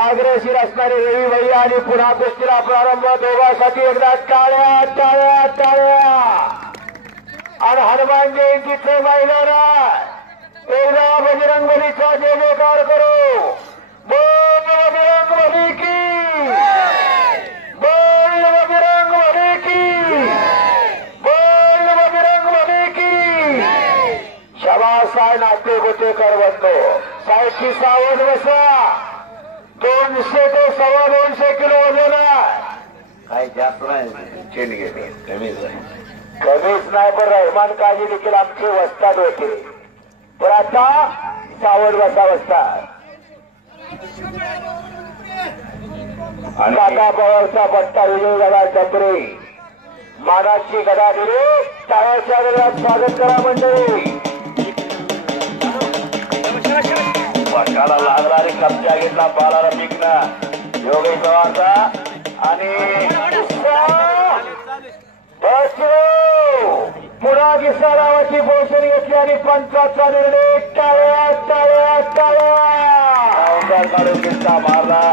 आग्रेशीर असणारे रवी भैया आणि पुन्हा कुस्तीला प्रारंभ दोघांसाठी एकदा टाळ्या टाळ्या टाळ्या आणि हनुमान जयंतीचं मैदान एकदा बजरंग बलीचा जय जयकार करू. बोल बजरंग बली की, बोल बजरंग बली की, बोल बजरंग बली की. शाबास आहे नाते गोते करवतो साहेबची सावध बसा. 200 ते 250 किलो वजन काही जास्त नाही. चेंडगे कमीच नाही पण रहमान काजी देखील आमचे वस्ताद होते. पण आता सावध बसा वस्ताद. काका पवारचा पट्टा विजय गदा चक्रे मानाची गदा दिली. टाळ्याच्या गदात स्वागत करा मंडळी. पट्टाला लागला आणि कब्जा घेतला बाला रफिकनं योगेश पवारचा आणि पुन्हा किस्सा नावाची पोषण घेतली आणि पंचाचा निर्णय. टाळ्या टाळ्या टाळ्या काढून किस्सा मारला.